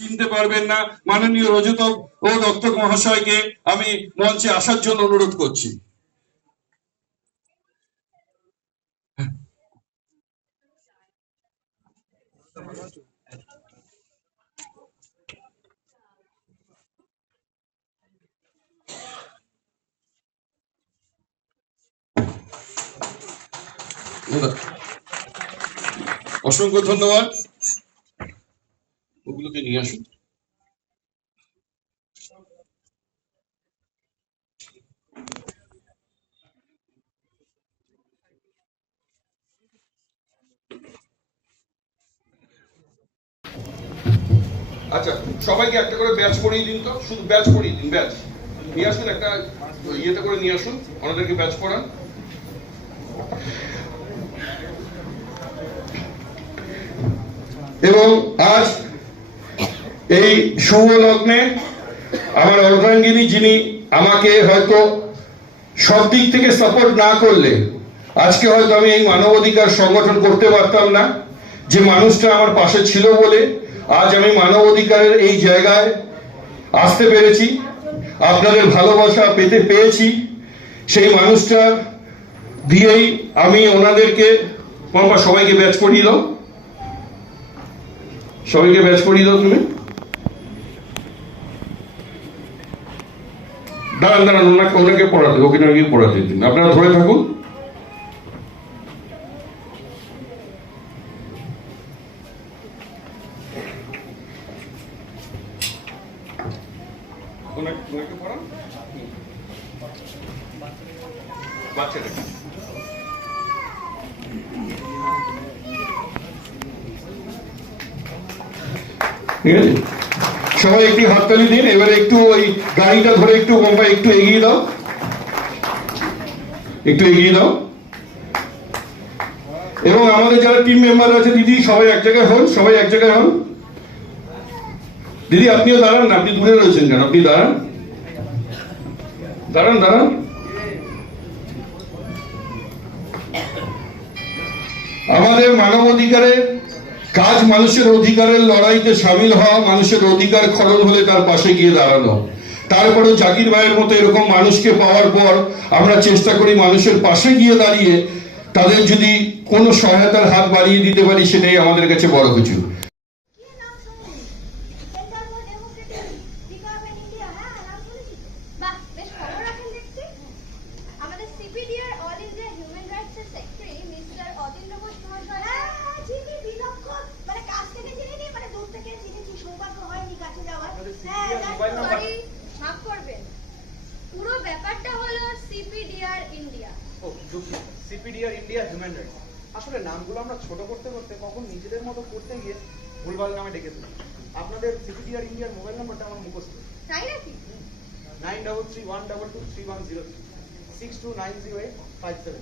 চিনতে পারবেন না মাননীয় রজত ও দত্তক মহাশয়কে আমি মঞ্চে আসার জন্য অনুরোধ করছি। অসংখ্য ধন্যবাদ। ওগুলোকে নিয়ে আসুন। আচ্ছা, সবাইকে একটা করে ব্যাচ পড়িয়ে দিন তো, শুধু ব্যাচ পড়িয়ে দিন, ব্যাচ নিয়ে আসুন, একটা ইয়েতে করে নিয়ে আসুন, ওনাদেরকে ব্যাচ পড়ান। এবং আজ এই শুভ লগ্নে আমার অর্ধাঙ্গিনী, যিনি আমাকে হয়তো সব দিক থেকে সাপোর্ট না করলে আজকে হয়তো আমি এই মানবাধিকার সংগঠন করতে পারতাম না, যে মানুষটা আমার পাশে ছিল বলে আজ আমি মানবাধিকারের এই জায়গায় আসতে পেরেছি, আপনাদের ভালোবাসা পেতে পেয়েছি। সেই মানুষটা দিয়েই আমি ওনাদেরকে, সবাইকে ব্যাচ পড়িয়ে দাও, সবাইকে ব্যাচ পড়িয়ে দাও। তুমি দাঁড়ান দাঁড়ান, ওনাকে পড়াতে, ওকে পড়াতে দিন, আপনারা ধরে থাকুন। বাচ্চাটাকে ঠিক আছে, সবাই একটু হাততালি দিন। এবারে একটু ওই গাড়িটা ধরে একটু একটু এগিয়ে দাও, একটু এগিয়ে দাও। এবং আমাদের যারা টিম মেম্বার আছে, দিদি সবাই এক জায়গায় হন, সবাই এক জায়গায় হন। দিদি আপনিও দাঁড়ান না, আপনি দূরে রয়েছেন কেন, আপনি দাঁড়ান দাঁড়ান দাঁড়ান। আমাদের মানবাধিকারের কাজ মানুষের অধিকারের লড়াইতে সামিল হওয়া, মানুষের অধিকার খরণ হলে তার পাশে গিয়ে দাঁড়ানো। তারপরেও জাকির ভাইয়ের মতো এরকম মানুষকে পাওয়ার পর আমরা চেষ্টা করি মানুষের পাশে গিয়ে দাঁড়িয়ে তাদের যদি কোনো সহায়তার হাত বাড়িয়ে দিতে পারি, সেটাই আমাদের কাছে বড় কিছু। পুরো ব্যাপারটা হলো CPDR India. CPDR India human rights. আসলে নামগুলো আমরা ছোট করতে করতে কখন নিজেদের মতো করতে গিয়ে ভুলভাল নামে ডেকেছি। আপনাদের সিপিডিআর ইন্ডিয়ার মোবাইল নাম্বারটা আমার মুখস্থ। তাই নাকি? 9331223103 629085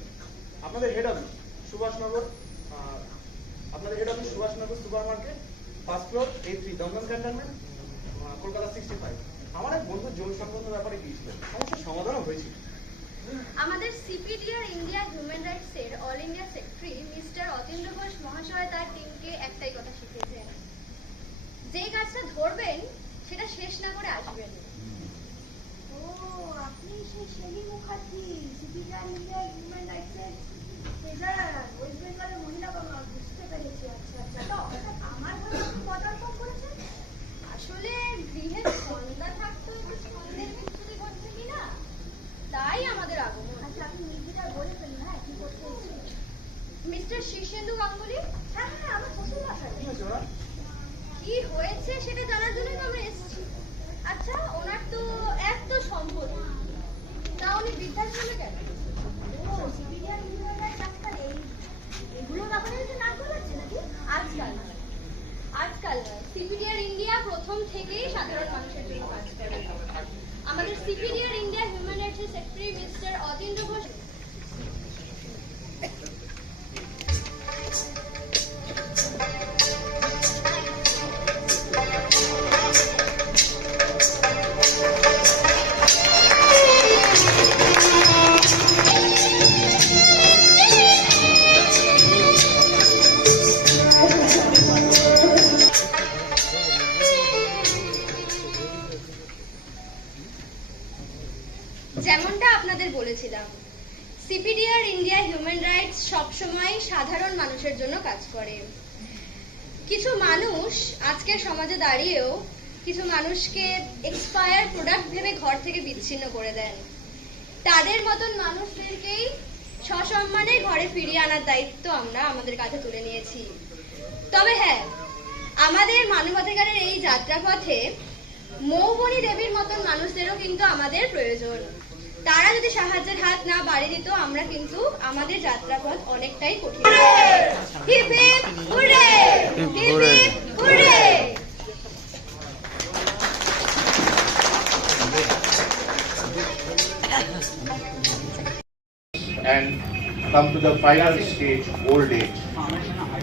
আপনাদের head office Subhashnagar, super market, first floor, A3, Dum Dum cantonment, Kolkata 65। আমার এক বন্ধু জল সংক্রান্ত ব্যাপারে গিয়েছিল, সমস্যার সমাধানও হয়েছিল। আমাদের সিপিডিআর ইন্ডিয়া হিউম্যান রাইটস এর all India secretary mister Atindra Ghosh মহাশয় তার টিমকে একটাই কথা শিখিয়েছেন, যে কাজটা ধরবেন সেটা শেষ না করে আসবেন। ও, আপনি সেই Shelly Mukherjee, CPDR India human rights এর ট্রেজারার, ওয়েস্ট বেঙ্গলের মহিলা কমিশন। বুঝতে পেরেছি। আচ্ছা আচ্ছা, তো আমার ভাবে আপনি পদার্পণ করেছেন। আসলে গৃহে সন্ধ্যা থাকতো, একটু সন্ধ্যের বিচ্ছুতি ঘটছে কিনা, তাই আমাদের আগমন। আচ্ছা, আপনি নিজেরা বলে ফেলুন, হ্যাঁ, কি করতে এসেছেন। মিস্টার শীর্ষেন্দু গাঙ্গুলি। হ্যাঁ হ্যাঁ, আমার শ্বশুর বাসায়। কি হয়েছে সেটা জানার জন্যই আমরা এসেছি। আচ্ছা, ওনার তো এত সম্পত্তি, তা উনি বৃদ্ধাশ্রমে কেন? ও, সিপিডিআর হিউম্যান রাইটস আজকাল এগুলো ব্যাপারে নাক গলাচ্ছে নাকি? আজকাল আজকাল সিপিডিআর ইন্ডিয়া প্রথম থেকেই সাধারণ মানুষের জন্য কাজ করে। আমাদের সিপিডিআর ইন্ডিয়া হিউম্যান রাইটস এর সেক্রেটারি মিস্টার অতীন্দ্র ঘোষ। আপনাদের বলেছিলাম সিপিডিআর ইন্ডিয়া হিউম্যান রাইটস সবসময় সাধারণ মানুষের জন্য কাজ করে। কিছু মানুষ আজকের সমাজে দাঁড়িয়েও কিছু মানুষকে এক্সপায়ার প্রোডাক্ট ভেবে ঘর থেকে বিচ্ছিন্ন করে দেন। তাদের মতন মানুষদেরকেই সসম্মানে ঘরে ফিরিয়ে আনার দায়িত্ব আমরা আমাদের কাছে তুলে নিয়েছি। তবে হ্যাঁ, আমাদের মানবাধিকারের এই যাত্রাপথে মৌবনী দেবীর মতন মানুষদেরও কিন্তু আমাদের প্রয়োজন। তারা যদি সাহায্যের হাত না বাড়িয়ে দিত, আমরা কিন্তু আমাদের যাত্রাপথ অনেকটাই কঠিন। Hip hip hurray! Hip hip hurray! and come to the final stage, old age.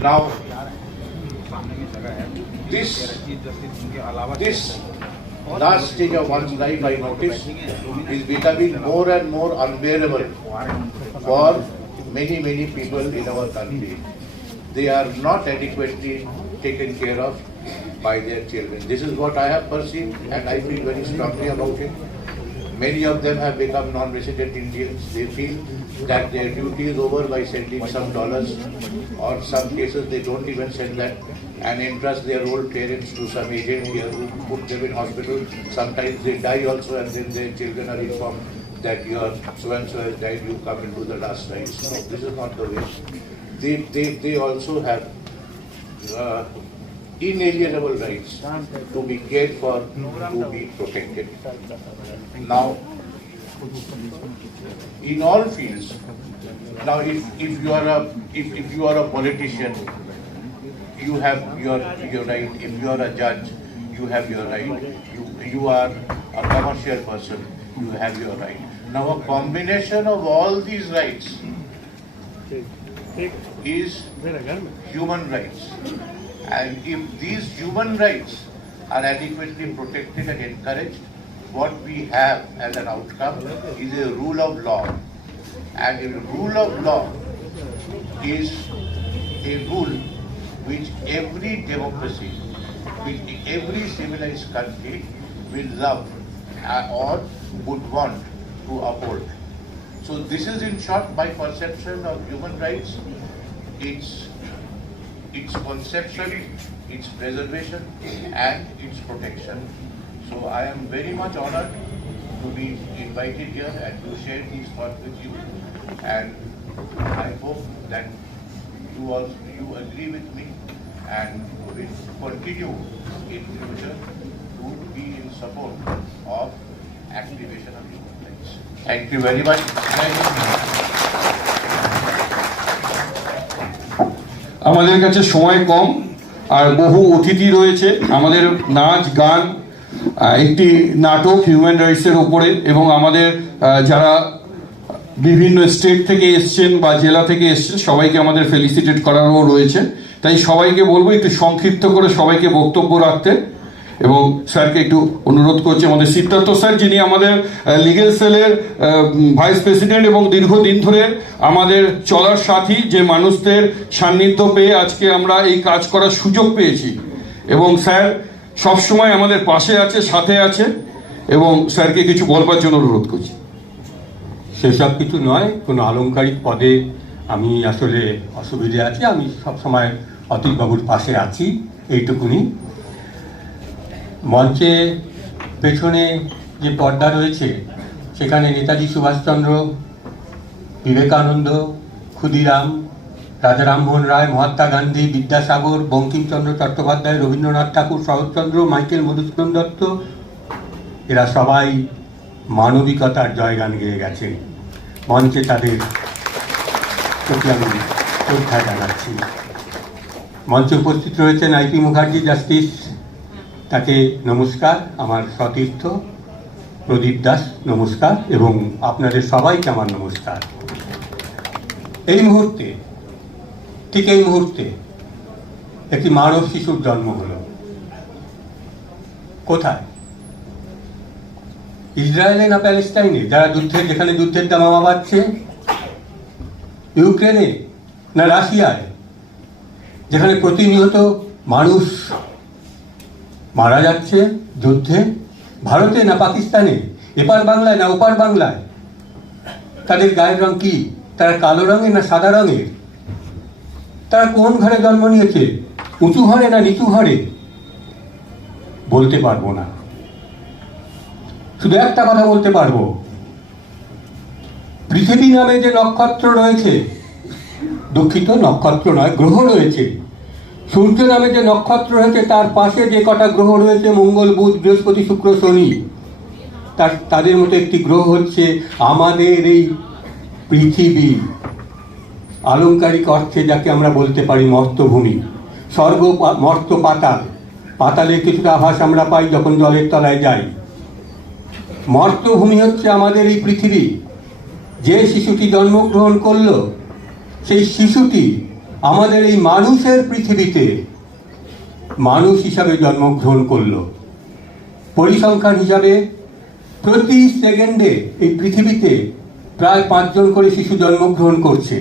Now, this last stage of one's life, I notice, is becoming more and more unbearable for many people in our country. They are not adequately taken care of by their children. This is what I have perceived, and I feel very strongly about it. Many of them have become non-resident Indians. They feel that their duty is over by sending some dollars, or some cases they don't even send that, and entrust their old parents to some agent here who put them in hospital. Sometimes they die also, and then their children are informed that your so-and-so has died, you come into the last rites. No, this is not the way. They also have inalienable rights to be cared for, to be protected. Now, in all fields, now if you are a politician, you have your right. If you are a judge, you have your right. You are a commercial person, you have your right. Now, a combination of all these rights is human rights. And if these human rights are adequately protected and encouraged, what we have as an outcome is a rule of law. And a rule of law is a rule which every democracy, which every civilized country will love or would want to uphold. So this is in short my perception of human rights. Its conception, its preservation, and its protection. So I am very much honored to be invited here and to share these thoughts with you. And I hope that you agree with me and will continue in future to be in support of activation of human rights. Thank you very much. আমাদের কাছে সময় কম আর বহু অতিথি রয়েছে। আমাদের নাচ গান, একটি নাটক হিউম্যান রাইটসের ওপরে, এবং আমাদের যারা বিভিন্ন স্টেট থেকে এসছেন বা জেলা থেকে এসছেন সবাইকে আমাদের ফেলিসিটেট করারও রয়েছে। তাই সবাইকে বলবো একটু সংক্ষিপ্ত করে সবাইকে বক্তব্য রাখতে, এবং স্যারকে একটু অনুরোধ করছি। আমাদের সিদ্ধার্থ স্যার, যিনি আমাদের লিগেল সেলের ভাইস প্রেসিডেন্ট এবং দীর্ঘদিন ধরে আমাদের চলার সাথী, যে মানুষদের সান্নিধ্য পেয়ে আজকে আমরা এই কাজ করার সুযোগ পেয়েছি, এবং স্যার সবসময় আমাদের পাশে আছে, সাথে আছে, এবং স্যারকে কিছু বলবার জন্য অনুরোধ করছি। সেসব কিছু নয়, কোনো আলংকারিক পদে আমি আসলে অসুবিধে আছি। আমি সবসময় অতীশবাবুর পাশে আছি, এইটুকুনি। মঞ্চে পেছনে যে পর্দা রয়েছে সেখানে নেতাজি সুভাষচন্দ্র, বিবেকানন্দ, ক্ষুদিরাম, রাজা রামমোহন রায়, মহাত্মা গান্ধী, বিদ্যাসাগর, বঙ্কিমচন্দ্র চট্টোপাধ্যায়, রবীন্দ্রনাথ ঠাকুর, শরৎচন্দ্র, মাইকেল মধুসূদন দত্ত, এরা সবাই মানবিকতার জয়গান গেয়ে গেছে। মঞ্চে তাদের প্রতি আমি শ্রদ্ধা জানাচ্ছি। মঞ্চে উপস্থিত রয়েছেন আইপি মুখার্জি জাস্টিস, তাকে নমস্কার। আমার সতীর্থ প্রদীপ দাস নমস্কার, এবং আপনাদের সবাইকে আমার নমস্কার। এই মুহূর্তে, ঠিক এই মুহূর্তে একটি মানব শিশুর জন্ম হলো। কোথায়? ইসরায়েলে না প্যালেস্টাইনে, যারা যেখানে যুদ্ধের দামামা বাজছে? ইউক্রেনে না রাশিয়ায়, যেখানে প্রতিনিয়ত মানুষ মারা যাচ্ছে যুদ্ধে? ভারতে না পাকিস্তানে? এপার বাংলায় না ওপার বাংলায়? তাদের গায়ের রং কি? তারা কালো রঙের না সাদা রঙের? তারা কোন ঘরে জন্ম নিয়েছে, উঁচু ঘরে না নিচু ঘরে? বলতে পারবো না। শুধু একটা কথা বলতে পারবো, পৃথিবী নামে যে নক্ষত্র রয়েছে, দুঃখিত, নক্ষত্র নয়, গ্রহ রয়েছে, সূর্য নামে যে নক্ষত্র রয়েছে, তার পাশে যে কটা গ্রহ রয়েছে, মঙ্গল, বুধ, বৃহস্পতি, শুক্র, শনি, তাদের মতো একটি গ্রহ হচ্ছে আমাদের এই পৃথিবী। আলংকারিক অর্থে যাকে আমরা বলতে পারি মর্তভূমি। স্বর্গ, মর্ত, পাতাল। পাতালের কিছুটা আভাস আমরা পাই যখন জলের তলায় যাই। মর্তভূমি হচ্ছে আমাদের এই পৃথিবী। যে শিশুটি জন্মগ্রহণ করলো, সেই শিশুটি আমাদের এই মানুষের পৃথিবীতে মানুষ হিসাবে জন্মগ্রহণ করলো। পরিসংখ্যান হিসাবে প্রতি সেকেন্ডে এই পৃথিবীতে প্রায় 5 জন করে শিশু জন্মগ্রহণ করছে।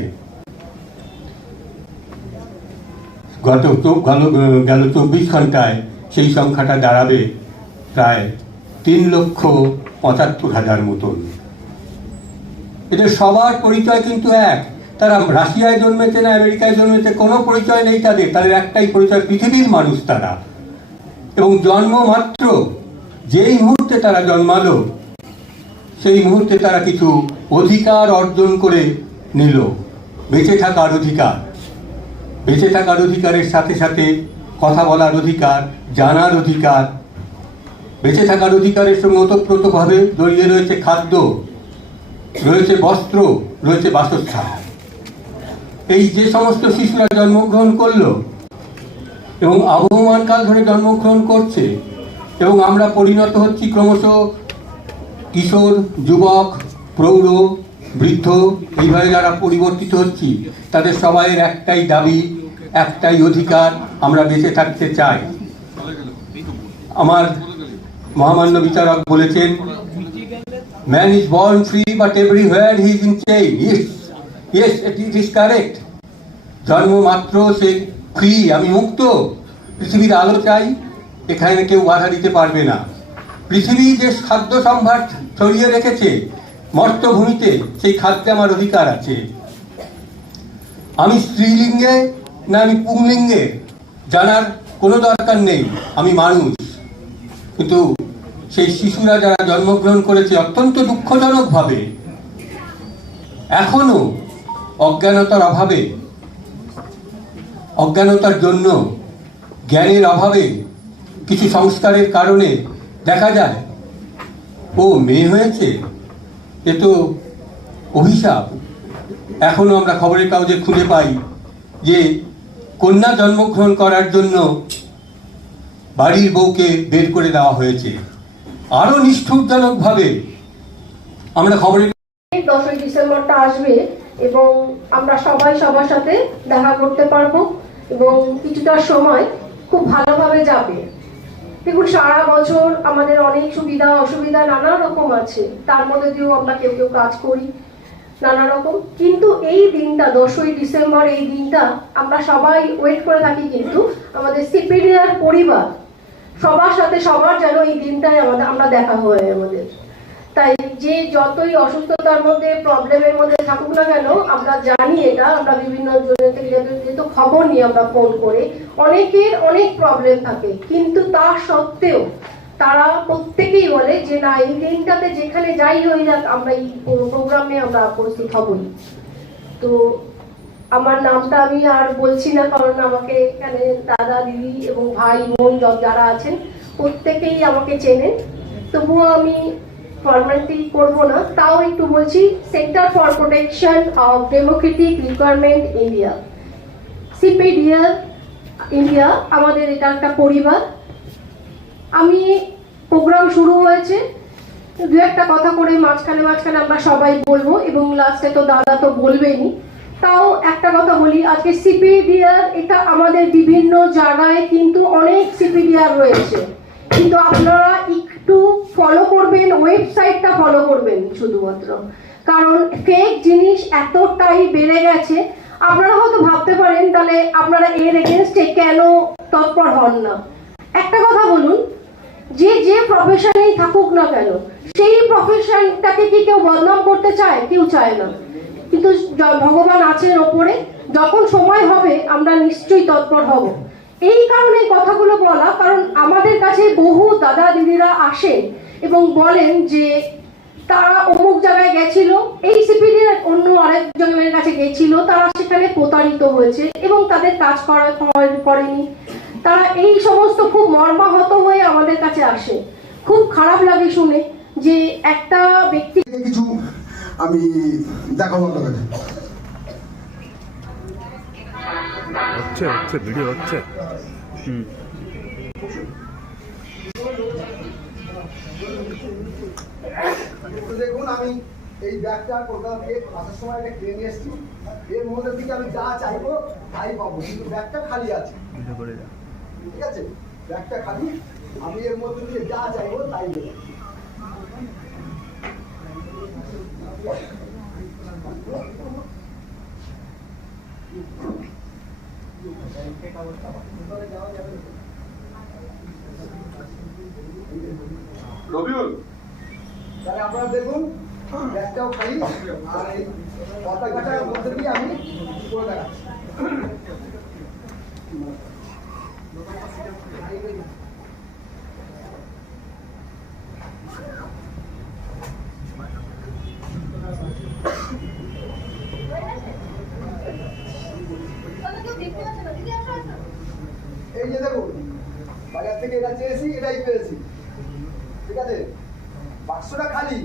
গেল 24 ঘন্টায় সেই সংখ্যাটা দাঁড়াবে প্রায় 3,75,000 মতন। এদের সবার পরিচয় কিন্তু এক। তারা রাশিয়ায় জন্মেছে না আমেরিকায় জন্মেছে, কোনো পরিচয় নেই তাদের। তাদের একটাই পরিচয়, পৃথিবীর মানুষ তারা। এবং জন্ম মাত্র যেই মুহূর্তে তারা জন্মালো, সেই মুহূর্তে তারা কিছু অধিকার অর্জন করে নিল। বেঁচে থাকার অধিকার, বেঁচে থাকার অধিকারের সাথে সাথে কথা বলার অধিকার, জানার অধিকার। বেঁচে থাকার অধিকারের সঙ্গে ওতপ্রোতভাবে জড়িয়ে রয়েছে খাদ্য, রয়েছে বস্ত্র, রয়েছে বাসস্থান। এই যে সমস্ত শিশুরা জন্মগ্রহণ করলো এবং আবহমান কাল ধরে জন্মগ্রহণ করছে, এবং আমরা পরিণত হচ্ছি ক্রমশ কিশোর, যুবক, প্রৌঢ়, বৃদ্ধ, এইভাবে যারা পরিবর্তিত হচ্ছি, তাদের সবাইয়ের একটাই দাবি, একটাই অধিকার, আমরা বেঁচে থাকতে চাই। আমার মহামান্য বিচারক বলেছেন, man is born free but everywhere he is in chain. Yes, it is correct. জন্ম মাত্র সে ফ্রি, আমি মুক্ত। পৃথিবীর আলো চাই, এখানে কেউ বাধা দিতে পারবে না। পৃথিবী যে খাদ্য সম্ভার ছড়িয়ে রেখেছে মর্তভূমিতে, সেই খাদ্যে আমার অধিকার আছে। আমি স্ত্রীলিঙ্গে না আমি পুংলিঙ্গে জানার কোনো দরকার নেই, আমি মানুষ। কিন্তু সেই শিশুরা যারা জন্মগ্রহণ করেছে অত্যন্ত দুঃখজনকভাবে, এখনো অজ্ঞানতার অভাবে, অজ্ঞানতার জন্য, জ্ঞানের অভাবে, কিছু সংস্কারের কারণে দেখা যায় ও মেয়ে হয়েছে, এ তো অভিশাপ। এখনো আমরা খবরের কাগজে খুঁজে পাই যে কন্যা জন্মগ্রহণ করার জন্য বাড়ির বউকে বের করে দেওয়া হয়েছে। আরো নিষ্ঠুরজনকভাবে আমরা খবরের 10ই ডিসেম্বরটা আসবে এবং আমরা সবাই সবার সাথে দেখা করতে পারবো এবং কিছুটা সময় খুব ভালোভাবে যাবে। দেখুন, সারা বছর আমাদের অনেক সুবিধা অসুবিধা নানা রকম আছে, তার মধ্যে দিয়েও আমরা কেউ কেউ কাজ করি নানা রকম। কিন্তু এই দিনটা 10ই ডিসেম্বর, এই দিনটা আমরা সবাই ওয়েট করে থাকি। কিন্তু আমাদের সিপিডিআর পরিবার সবার সাথে সবার যেন এই দিনটায় আমরা দেখা হয় আমাদের। তাই যে যতই অসুস্থতার মধ্যে, প্রবলেমের মধ্যে থাকুক না কেন, আমরা জানি এটা, আমরা বিভিন্ন জনের থেকে যেহেতু খবর নিই আমরা ফোন করে, অনেকের অনেক প্রবলেম থাকে, কিন্তু তা সত্ত্বেও তারা প্রত্যেকেই বলে যে না, এই দিনটাতে যেখানে যাই হয়ে যাক আমরা এই প্রোগ্রামে আমরা উপস্থিত হবই। তো আমার নামটা আমি আর বলছি না, কারণ আমাকে এখানে দাদা, দিদি এবং ভাই, বোন যারা আছেন প্রত্যেকেই আমাকে চেনেন। তবুও আমি ফর্মালিটি করবো না, তাও একটু বলছি। Centre for protection of Democratic requirement India, CPDR India, আমাদের এটা একটা পরিবার। আমি প্রোগ্রাম শুরু হয়েছে, দু একটা কথা করে মাঝখানে মাঝখানে আমরা সবাই বলবো এবং লাস্টে তো দাদা তো বলবেনই। তাও একটা কথা বলি, আজকে সিপিডিআর এটা আমাদের বিভিন্ন জায়গায় কিন্তু অনেক সিপিডিআর রয়েছে, কিন্তু আপনারা একটু ফলো করবেন, ওয়েবসাইটটা ফলো করবেন শুধুমাত্র, কারণ ফেক জিনিস এতটাই বেড়ে গেছে। আপনারা হয়তো ভাবতে পারেন তাহলে আপনারা এর এগেনস্টে কেন তৎপর হন না। একটা কথা বলুন, যে যে প্রফেশনেই থাকুক না কেন, সেই প্রফেশনটাকে কি কেউ বদনাম করতে চায়? কেউ চায় না। কিন্তু ভগবান আছেন ওপরে, যখন সময় হবে আমরা নিশ্চয়ই তৎপর হব। এই কারণে কথাগুলো বলা, কারণ আমাদের কাছে বহু দাদা দিদিরা আসেন এবং বলেন যে তারা অমুক জায়গায় গেছিল, এই সিপিডির অন্য আরেকজনের কাছে গেছিল, তারা সেখানে প্রতারিত হয়েছে এবং তাদের কাজ করেনি। তারা এই সমস্ত খুব মর্মাহত হয়ে আমাদের কাছে আসে। খুব খারাপ লাগে শুনে যে একটা ব্যক্তি কিছু আমি দেখাবো আপনাদের। হচ্ছে ভিডিও হচ্ছে। দেখুন, আমি এই ব্যাগটা কলকাতা থেকে আসার সময় একটা কিনে নিয়ে এসেছি। এর মধ্যে থেকে আমি যা চাইবো তাই পাবো, কিন্তু ব্যাগটা খালি আছে। ঠিক আছে, ব্যাগটা খালি, আমি এর মধ্যে থেকে যা চাইবো তাই দেবো। রবিউল, তাহলে আপনারা দেখুন ব্যাগটাও খালি, আর এই পতাকাটার মধ্যে দিয়ে আমি করে দেখাচ্ছি। এই যে দেখুন, বাজার থেকে এটা চেয়েছি, এটাই পেয়েছি। ঠিক আছে, বাক্সটা খালি,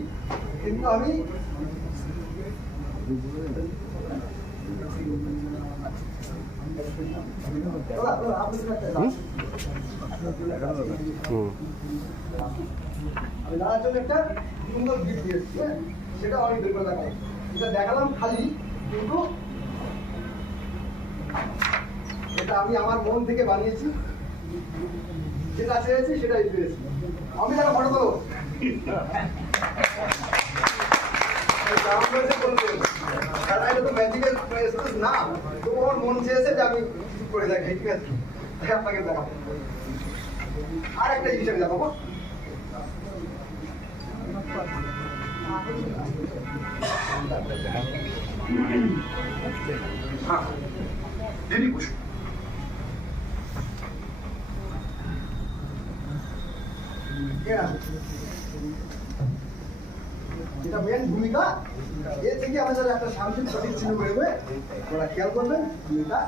কিন্তু আমি দাদার জন্য একটা সুন্দর গিফট দিয়েছি, সেটা অনেক বের করে দেখাবো। এটা দেখালাম খালি, কিন্তু এটা আমি আমার মন থেকে বানিয়েছি, যেটা চেয়েছি সেটাই পেয়েছি। আমি তাকে ফটো দেবো না, তো ওর মন চেয়েছে যে আমি কিছু করে দেখাই। ঠিক আছে, আপনাকে দেখাবো। আর একটা জিনিস আমি দেখাবো। হ্যাঁ, দিদি বসুন। যেটা মেন ভূমিকা, এর থেকে আমাদের একটা শান্তির সঠিক চিহ্ন বেরোবে, ওরা খেয়াল করবেন। ভূমিকা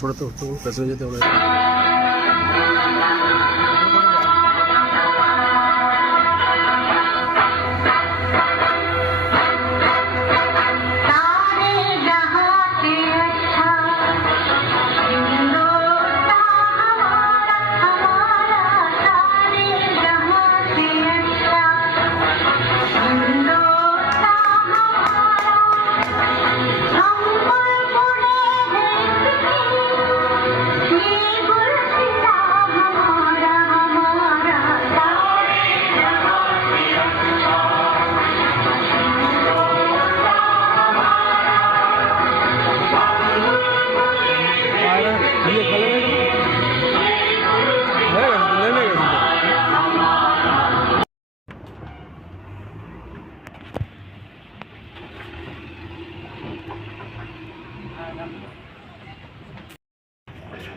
সরাতে হতো, পেছনে যেতে হবে।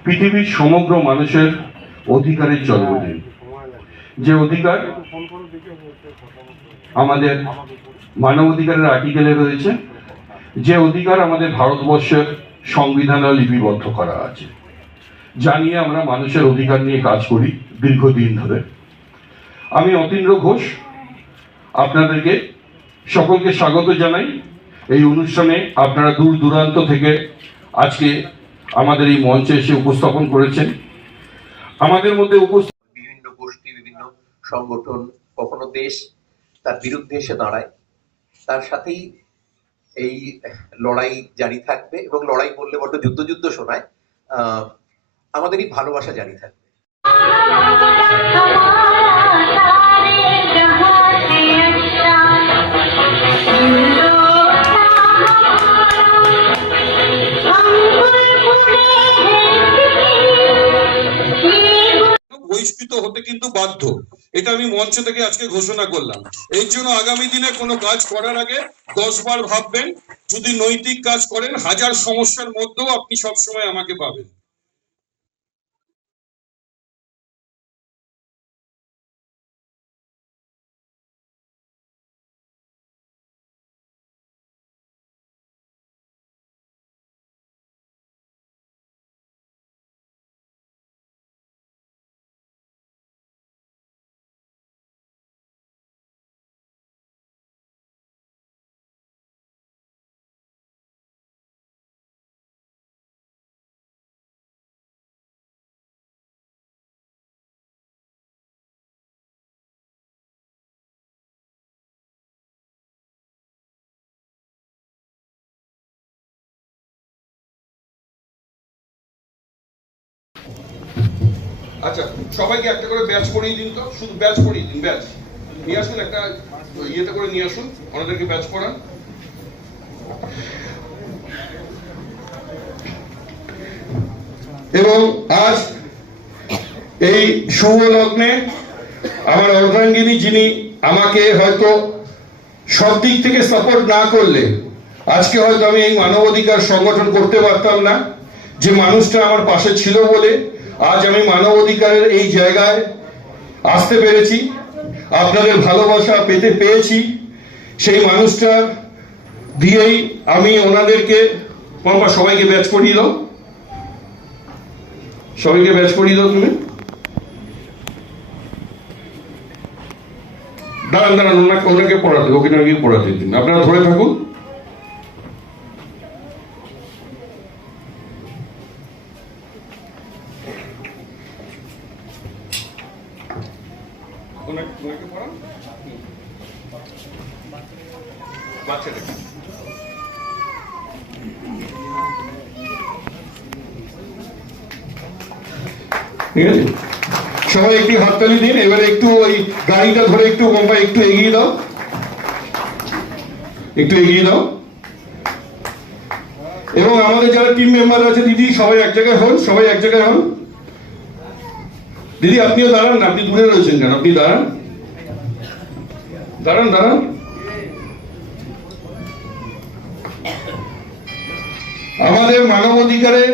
পৃথিবীর সমগ্র মানুষের অধিকারের জন্মদিন। যে অধিকার আমাদের মানবাধিকারের আর্টিকেলে রয়েছে, যে অধিকার আমাদের ভারতবর্ষের সংবিধানে লিপিবদ্ধ করা আছে, যা নিয়ে আমরা মানুষের অধিকার নিয়ে কাজ করি দীর্ঘদিন ধরে। আমি অতীন্দ্র ঘোষ আপনাদেরকে সকলকে স্বাগত জানাই এই অনুষ্ঠানে। আপনারা দূর দূরান্ত থেকে আজকে আমাদের এই মঞ্চে এসে উপস্থাপন করেছেন। আমাদের মধ্যে বিভিন্ন গোষ্ঠী, বিভিন্ন সংগঠন, কখনো দেশ তার বিরুদ্ধে এসে দাঁড়ায়। তার সাথেই এই লড়াই জারি থাকবে, এবং লড়াই বললে বড্ড যুদ্ধ যুদ্ধ শোনায়, আমাদের এই ভালোবাসা জারি থাকবে। বহিষ্কৃত হতে কিন্তু বাধ্য, এটা আমি মঞ্চ থেকে আজকে ঘোষণা করলাম। এই জন্য আগামী দিনে কোনো কাজ করার আগে 10 বার ভাববেন। যদি নৈতিক কাজ করেন, হাজার সমস্যার মধ্যেও আপনি সবসময় আমাকে পাবেন। আচ্ছা, সবাইকে একটা করে ব্যাচ পড়িয়ে দিন তো, শুধু ব্যাচ পড়িয়ে দিন, ব্যাচ নিয়ে আসুন, একটা ইয়েতে করে নিয়ে আসুন, ওনাদেরকে ব্যাচ পড়ান। এবং আজ এই শুভ লগ্নে আমার অর্ধাঙ্গিনী, যিনি আমাকে হয়তো সব দিক থেকে সাপোর্ট না করলে আজকে হয়তো আমি এই মানবাধিকার সংগঠন করতে পারতাম না, যে মানুষটা আমার পাশে ছিল বলে আজ আমি মানবাধিকারের এই জায়গায় আসতে পেরেছি, আপনাদের ভালোবাসা পেয়েছি। সেই মানুষটা দিয়েই আমি ওনাদেরকে, সবাইকে ব্যাচ করিয়ে দাও, সবাইকে ব্যাচ করিয়ে দাও। তুমি দাঁড়ান, ওনাকে পড়াতে, ওকে পড়াতে দিন, আপনারা ধরে থাকুন। বাচ্চাটাকে ঠিক আছে, সবাই একটু হাততালি দিন। এবারে একটু ওই গাড়িটা ধরে একটু মোবাইল একটু এগিয়ে দাও, একটু এগিয়ে দাও। এবং আমাদের যারা টিম মেম্বার আছে, দিদি সবাই এক জায়গায় হন, সবাই এক জায়গায় হন। দিদি আপনিও দাঁড়ান না, আপনি দূরে রয়েছেন কেন, আপনি দাঁড়ান দাঁড়ান দাঁড়ান। আমাদের মানবাধিকারের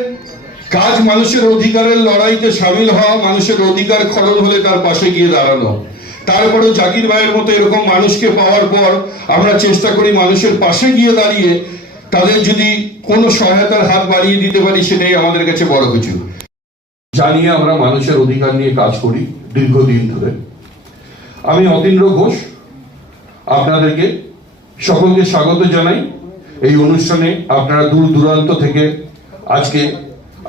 কাজ মানুষের অধিকারের লড়াইতে সামিল হওয়া, মানুষের অধিকার খরচ হলে তার পাশে গিয়ে দাঁড়ানো। তারপরে জাকির ভাইয়ের মতো এরকম মানুষকে পাওয়ার পর আমরা চেষ্টা করি মানুষের পাশে গিয়ে দাঁড়িয়ে তাদের যদি কোনো সহায়তার হাত বাড়িয়ে দিতে পারি, সেটাই আমাদের কাছে বড় কিছু। জানিয়ে আমরা মানুষের অধিকার নিয়ে কাজ করি দীর্ঘদিন ধরে। আমি অতীন্দ্র ঘোষ, আপনাদেরকে সকলকে স্বাগত জানাই এই অনুষ্ঠানে। আপনারা দূর দূরান্ত থেকে আজকে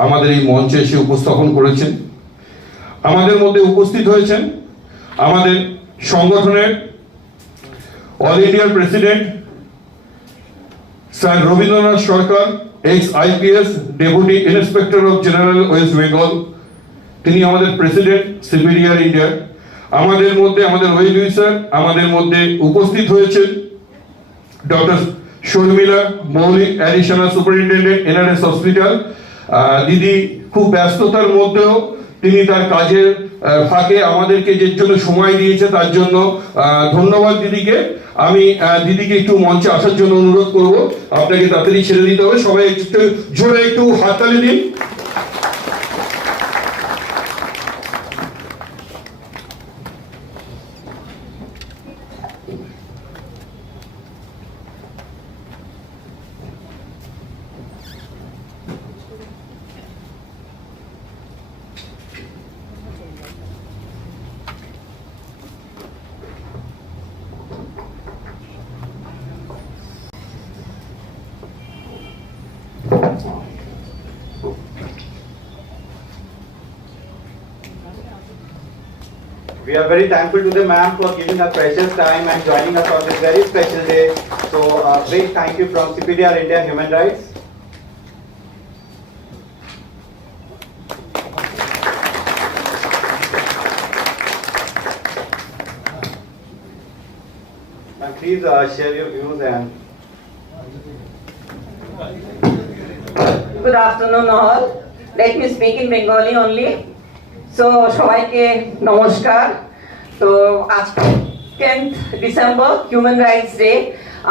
আমাদের এই মঞ্চে এসে উপস্থাপন করেছেন। আমাদের মধ্যে উপস্থিত হয়েছেন আমাদের সংগঠনের অল ইন্ডিয়ার president sir Rabindranath Sarkar, x IPS deputy inspector of general West Bengal, তিনি আমাদের প্রেসিডেন্ট সিপিডিআর ইন্ডিয়ার। আমাদের মধ্যে আমাদের ওয়েলবি স্যার, আমাদের মধ্যে উপস্থিত হয়েছেন ডক্টর শর্মিলা মৌলিক, অ্যাডিশনাল সুপারিনটেন্ডেন্ট এনআরএস হসপিটাল। দিদি খুব ব্যস্ততার মধ্যেও তিনি তার কাজের ফাঁকে আমাদেরকে যে জন্য সময় দিয়েছে তার জন্য ধন্যবাদ দিদিকে। আমি দিদিকে একটু মঞ্চে আসার জন্য অনুরোধ করব, আপনাকে তাড়াতাড়ি ছেড়ে দিতে হবে। সবাই একটু জোরে একটু হাততালি দিন। We are very thankful to the ma'am for giving us precious time and joining us on this very special day. So a big thank you from CPDR India Human Rights. Ma'am, please share your views and Good afternoon all. Let me speak in Bengali only. So সবাইকে নমস্কার। তো আজকে 10th December human rights day.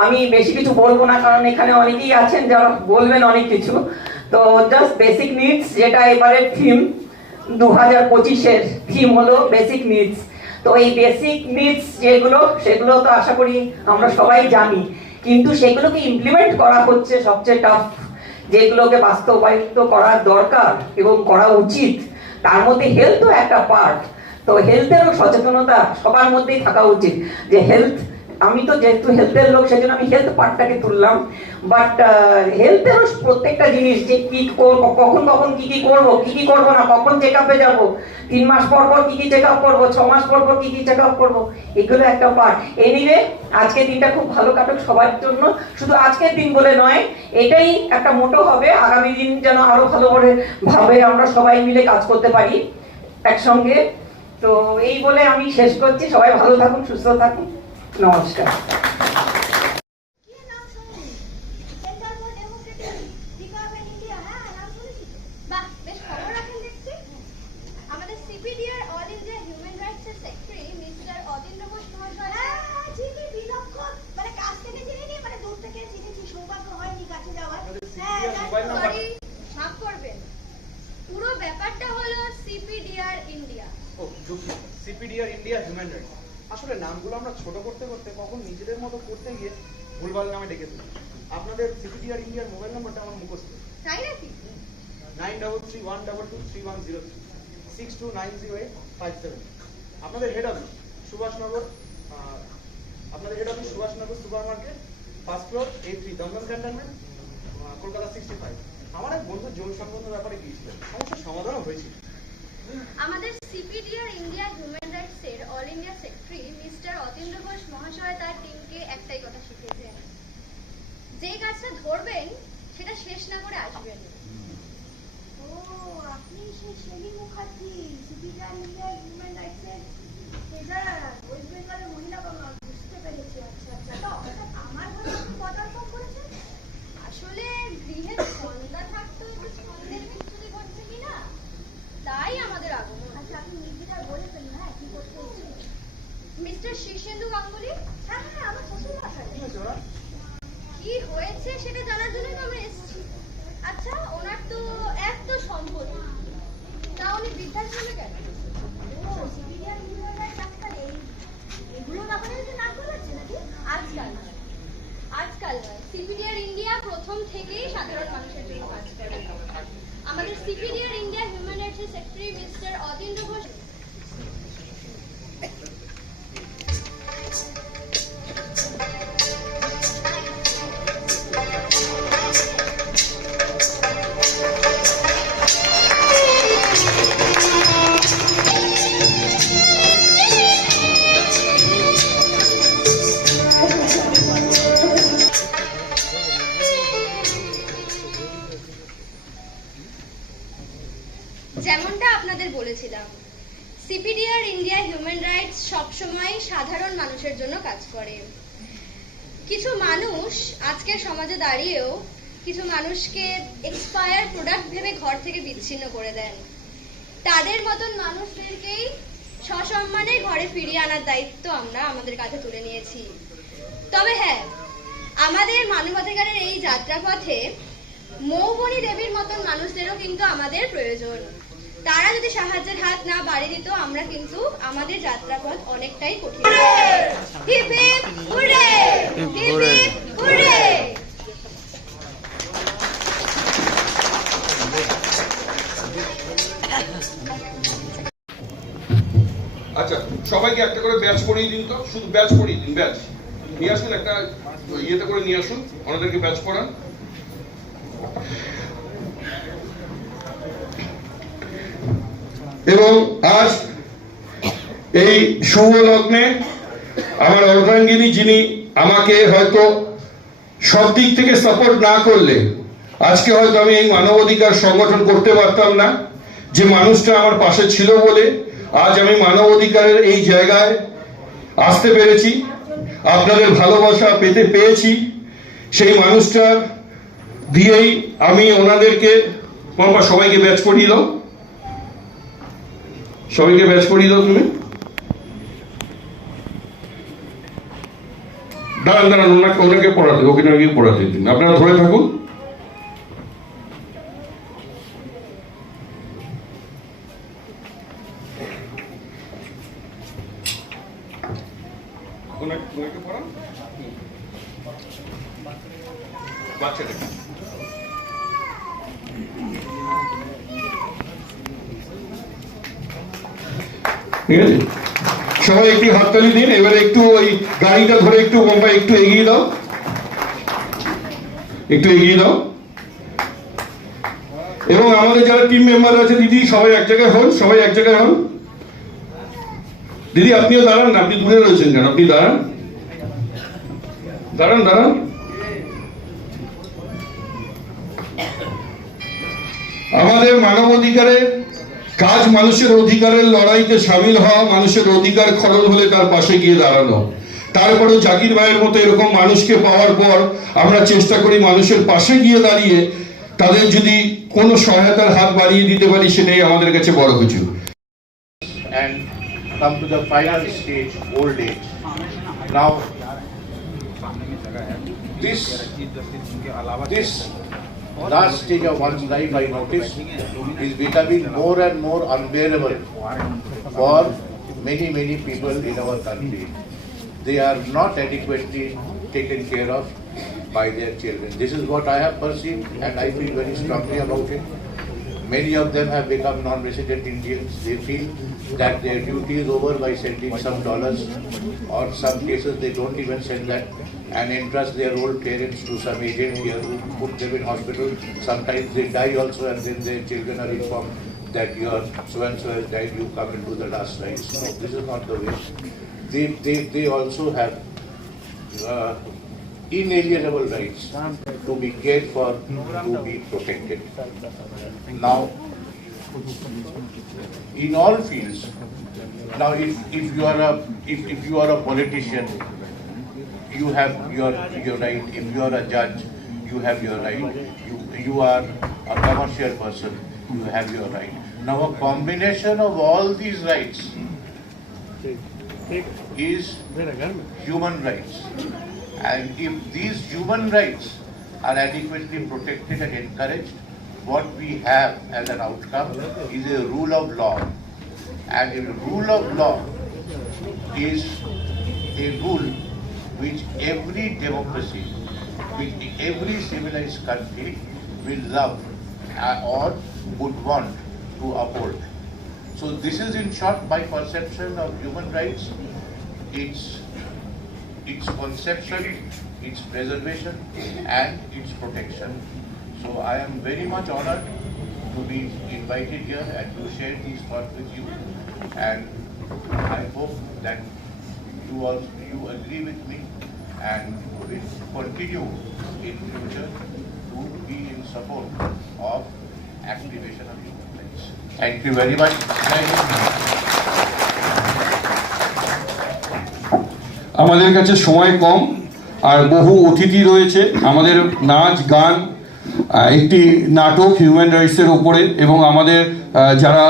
আমি বেশি কিছু বলবো না কারণ এখানে অনেকেই আছেন যারা বলবেন অনেক কিছু। তো জাস্ট বেসিক নিডস, যেটা এবারের থিম 2025-এর থিম হলো বেসিক নিডস। তো এই বেসিক নিডস যেগুলো, সেগুলো তো আশা করি আমরা সবাই জানি, কিন্তু সেগুলোকে ইমপ্লিমেন্ট করা হচ্ছে সবচেয়ে টাফ। যেগুলোকে বাস্তবায়িত করার দরকার এবং করা উচিত, তার মধ্যে হেলথও একটা পার্ট। তো হেলথেরও সচেতনতা সবার মধ্যেই থাকা উচিত যে হেলথ, আমি তো যেহেতু হেলথের লোক সেজন্য আমি হেলথ পার্টটাকে তুললাম, বাট হেলথেরও প্রত্যেকটা জিনিস যে কি করবো, কখন কখন কি কি করবো, কি কি করবো না, কখন চেক আপে যাবো, 3 মাস পর পর কি কি চেক আপ করবো, 6 মাস পর পর কি কি চেক আপ করবো, এগুলো একটা পার্ট। এই নিয়ে আজকের দিনটা খুব ভালো কাটুক সবার জন্য, শুধু আজকের দিন বলে নয়, এটাই একটা মোটো হবে আগামী দিন যেন আরো ভালো করে ভাবে আমরা সবাই মিলে কাজ করতে পারি একসঙ্গে। তো এই বলে আমি শেষ করছি, সবাই ভালো থাকুন, সুস্থ থাকুন, নমস্কার। কি নাম শুনি? Centre for Democratic Republic India, হ্যাঁ নাম শুনেছি তো। বাহ, বেশ খবর রাখেন দেখছি। আমাদের CPDR all India human rights এর সেক্রেটারি মিস্টার অতীন্দ্র ঘোষ মহাশয়। হ্যাঁ, চিনি বিলক্ষণ, মানে কাছ থেকে চিনিনি, মানে দূর থেকে চিনেছি, সৌভাগ্য হয়নি কাছে যাওয়ার। হ্যাঁ, মোবাইল নাম্বার সরি, মাফ করবেন, পুরো ব্যাপারটা হলো সিপিডিআর ইন্ডিয়া। ও দুঃখিত, CPDR India Human Rights। আসলে নামগুলো আমরা ছোট করতে করতে কখন নিজেদের মতো করতে গিয়ে ভুলভাল নামে ডেকে ফেলি। আপনাদের CPDR ইন্ডিয়ার মোবাইল নাম্বারটা আমার মুখস্থ, তাই নাকি? 9331223103 629085 আপনাদের head office Subhashnagar, super market, first floor, A3, Dum Dum cantonment, Kolkata 65। আমার এক বন্ধু জোর সংক্রান্ত ব্যাপারে গিয়েছিল, সমস্যার সমাধানও হয়েছিল। আমাদের সিপিডিআর ইন্ডিয়া হিউম্যান রাইটস এর all India secretary mister Atindra Ghosh মহাশয় তার টিমকে একটাই কথা শিখিয়েছেন, যে কাজটা ধরবেন সেটা শেষ না করে আসবেন। ও, আপনি সেই Shelly Mukherjee, CPDR India human রাইটসের ট্রেজারার, ওয়েস্ট বেঙ্গলের মহিলা কমিশন, বুঝতে পেরেছি। আচ্ছা আচ্ছা, তো আমার ঘরে আপনি পদার্পণ করেছেন? আসলে গৃহে সন্ধ্যা থাকতেও একটু ছন্দের বিচ্ছুতি ঘটছে কিনা, তাই আমাদের আগমন। আচ্ছা, আপনি নির্বিচার বলে ফেলুন, হ্যাঁ কি করতে হচ্ছে? মিস্টার শীর্ষেন্দু গাঙ্গুলি, হ্যাঁ হ্যাঁ, আমার শ্বশুর মশাই। কি হয়েছে সেটা জানার জন্যই তো আমরা এসেছি। আচ্ছা, ওনার তো এত সম্পত্তি, তা উনি বৃদ্ধাশ্রমে কেন? ও, সিপিডিআর হিউম্যান রাইটস আজকাল এগুলো ব্যাপারে হচ্ছে নাম করছে নাকি? আজকাল নয়, আজকাল নয়, সিপিডিআর ইন্ডিয়া প্রথম থেকেই সাধারণ মানুষের জন্য কাজ করে। আমাদের সিপিডিআর ইন্ডিয়া হিউম্যান রাইটস এর সেক্রেটারি মিস্টার অতীন্দ্র ঘোষ। যেমনটা আপনাদের বলেছিলাম, সিপিডিআর ইন্ডিয়া হিউম্যান রাইটস সবসময় সাধারণ মানুষের জন্য কাজ করে। কিছু মানুষ আজকের সমাজে দাঁড়িয়েও কিছু মানুষকে এক্সপায়ার প্রোডাক্ট ভেবে ঘর থেকে বিচ্ছিন্ন করে দেন। তাদের মতন মানুষদেরকেই সসম্মানে ঘরে ফিরিয়ে আনার দায়িত্ব আমরা আমাদের কাঁধে তুলে নিয়েছি। তবে হ্যাঁ, আমাদের মানবাধিকারের এই যাত্রাপথে মৌবনী দেবীর মতন মানুষদেরও কিন্তু আমাদের প্রয়োজন। তারা যদি সাহায্যের হাত না বাড়িয়ে দিত, আমরা কিন্তু আমাদের যাত্রাপথ অনেকটাই কঠিন। Hip hip hurray, hip hip hurray. আচ্ছা, সবাইকে একটা করে ব্যাচ পড়িয়ে দিন তো, শুধু ব্যাচ পড়িয়ে দিন, ব্যাচ নিয়ে আসুন, একটা ইয়েতে করে নিয়ে আসুন, ওনাদেরকে ব্যাচ পড়ান। এবং আজ এই শুভ লগ্নে আমার অর্ধাঙ্গিনী, যিনি আমাকে হয়তো সব দিক থেকে সাপোর্ট না করলে আজকে হয়তো আমি এই মানবাধিকার সংগঠন করতে পারতাম না, যে মানুষটা আমার পাশে ছিল বলে আজ আমি মানবাধিকারের এই জায়গায় আসতে পেরেছি, আপনাদের ভালোবাসা পেতে পেয়েছি। সেই মানুষটা দিয়েই আমি ওনাদেরকে, সবাইকে ব্যাচ করিয়ে দাও, সবাইকে ব্যাচ করিয়ে দাও। তুমি দাঁড়ান দাঁড়ান, ওনাকে পড়াতে, ওকে নাকি পড়াতে দিন, আপনারা ধরে থাকুন। ওনাকে পড়ান, বাচ্চাটাকে। ঠিক আছে, সবাই একটু হাততালি দিন। এবারে একটু ওই গাড়িটা ধরে একটু বোম্বাই একটু এগিয়ে দাও, একটু এগিয়ে দাও। এবং আমাদের যারা টিম মেম্বার আছে, দিদি সবাই এক জায়গায় হন, সবাই এক জায়গায় হন। দিদি আপনিও দাঁড়ান না, আপনি দূরে রয়েছেন কেন? আপনি দাঁড়ান দাঁড়ান দাঁড়ান। আমাদের মানবাধিকারের কাজ মানুষের অধিকারের লড়াইতে সামিল হওয়া, মানুষের অধিকার খরণ হলে তার পাশে গিয়ে দাঁড়ানো। তারপরেও জাকির ভাইয়ের মতো এরকম মানুষকে পাওয়ার পর আমরা চেষ্টা করি মানুষের পাশে গিয়ে দাঁড়িয়ে তাদের যদি কোনো সহায়তার হাত বাড়িয়ে দিতে পারি, সেটাই আমাদের কাছে বড় কিছু। And come to the final stage, old age. Now, this last stage of one's life, I notice, is becoming more and more unbearable for many people in our country. They are not adequately taken care of by their children. This is what I have perceived, and I feel very strongly about it. Many of them have become non-resident Indians. They feel that their duty is over by sending some dollars, or some cases they don't even send that, and entrust their old parents to some agent here who put them in hospital. Sometimes they die also, and then their children are informed that your so-and-so has died, you come and do the last rites. No, this is not the way. They also have inalienable rights to be cared for, to be protected. Now, in all fields, now if you are a politician, you have your right. If you are a judge, you have your right. You are a commercial person, you have your right. Now, a combination of all these rights is human rights. And if these human rights are adequately protected and encouraged, what we have as an outcome is a rule of law. And a rule of law is a rule which every democracy, which every civilized country will love or would want to uphold. So this is in short my perception of human rights, its conception, its preservation and its protection. So I am very much honored to be invited here and to share these thoughts with you, and I hope that you agree with me and will continue in future to be in support of activation of human rights. Thank you very much. আমাদের কাছে সময় কম আর বহু অতিথি রয়েছে। আমাদের নাচ গান, একটি নাটক হিউম্যান রাইটসের উপরে, এবং আমাদের যারা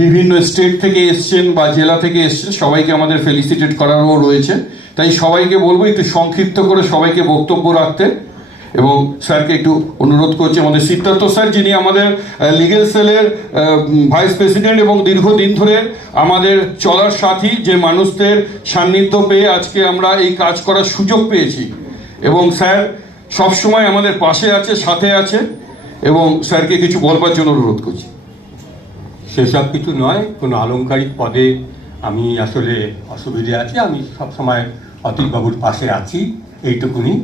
বিভিন্ন স্টেট থেকে এসছেন বা জেলা থেকে এসছেন সবাইকে আমাদের ফেলিসিটেট করারও রয়েছে। তাই সবাইকে বলবো একটু সংক্ষিপ্ত করে সবাইকে বক্তব্য রাখতে, এবং স্যারকে একটু অনুরোধ করছি। আমাদের সিদ্ধার্থ স্যার, যিনি আমাদের লিগেল সেলের ভাইস প্রেসিডেন্ট এবং দীর্ঘদিন ধরে আমাদের চলার সাথী, যে মানুষদের সান্নিধ্য পেয়ে আজকে আমরা এই কাজ করার সুযোগ পেয়েছি, এবং স্যার সবসময় আমাদের পাশে আছে, সাথে আছে, এবং স্যারকে কিছু বলবার জন্য অনুরোধ করছি। সেসব কিছু নয়, কোনো আলংকারিক পদে আমি আসলে অসুবিধে আছি, আমি সবসময় অতীশবাবুর পাশে আছি, এইটুকুনি।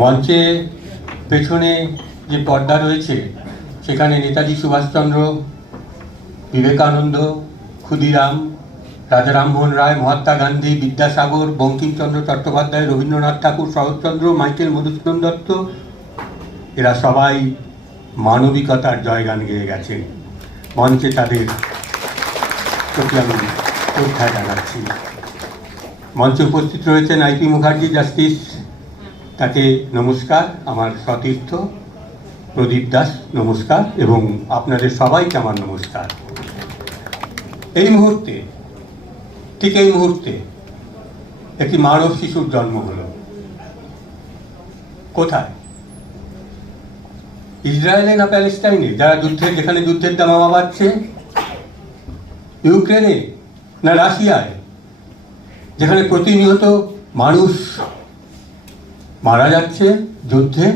মঞ্চে পেছনে যে পর্দা রয়েছে সেখানে নেতাজি সুভাষচন্দ্র, বিবেকানন্দ, ক্ষুদিরাম, রাজা রামমোহন রায়, মহাত্মা গান্ধী, বিদ্যাসাগর, বঙ্কিমচন্দ্র চট্টোপাধ্যায়, রবীন্দ্রনাথ ঠাকুর, শরৎচন্দ্র, মাইকেল মধুসূদন দত্ত, এরা সবাই মানবিকতার জয়গান গেয়ে গেছেন। মঞ্চে তাদের প্রতি আমি শ্রদ্ধা জানাচ্ছি। মঞ্চে উপস্থিত রয়েছেন আইপি মুখার্জি জাস্টিস, তাকে নমস্কার। আমার সতীর্থ প্রদীপ দাস নমস্কার, এবং আপনাদের সবাইকে আমার নমস্কার। এই মুহূর্তে, ঠিক এই মুহূর্তে একটি মানব শিশুর জন্ম হলো। কোথায়? ইসরায়েলে না প্যালেস্টাইনে, যারা যেখানে যুদ্ধের দামামা বাজছে? ইউক্রেনে না রাশিয়ায়, যেখানে প্রতিনিয়ত মানুষ মারা যাচ্ছে যুদ্ধে?